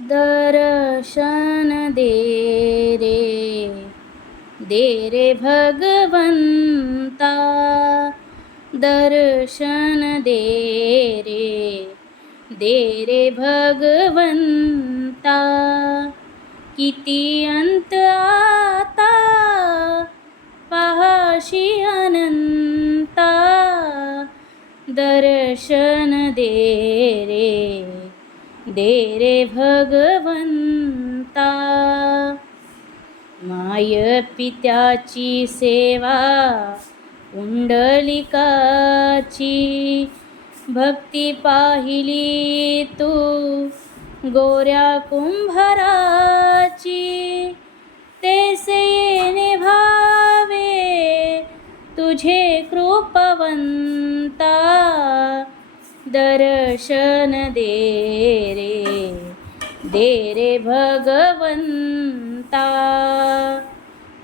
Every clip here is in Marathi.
दर्शन दे रे भगवंता, दर्शन दे रे भगवंता. किती अंत आता पाहाशी अनंता, दर्शन दे रे भगवंता. माय पित्याची सेवा पुंडलिकाची, भक्ती पाहिली तू गोऱ्या कुंभाराची. तेसे येणे भावे तुझे कृपवंता, दर्शन दे रे भगवंता.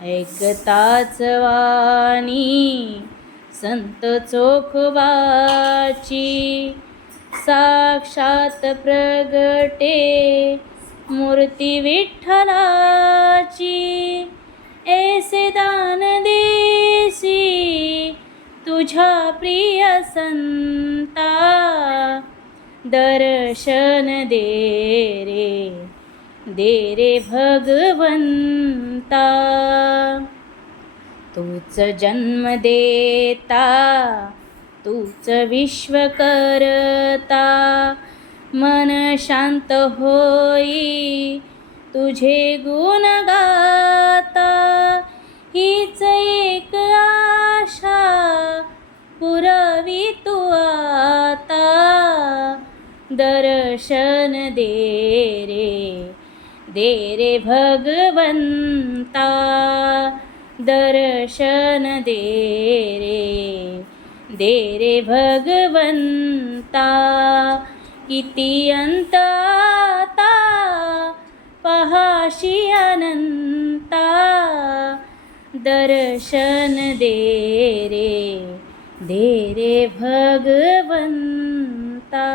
ऐकताच वाणी संत चोखवाची, साक्षात प्रगटे मूर्ती विठ्ठलाची. ऐसे दान देसी तुझ्या प्रिय संता, दर्शन दे रे भगवंता. तूच जन्म देता, तूच विश्व करता, मन शांत होई तुझे गुण गाता. हीच एक आशा पुरवी तू आता, दर्शन दे रे भगवंता, दर्शन दे रे भगवंता. किती अंत आता पहाशी अनंता, दर्शन दे रे भगवंता.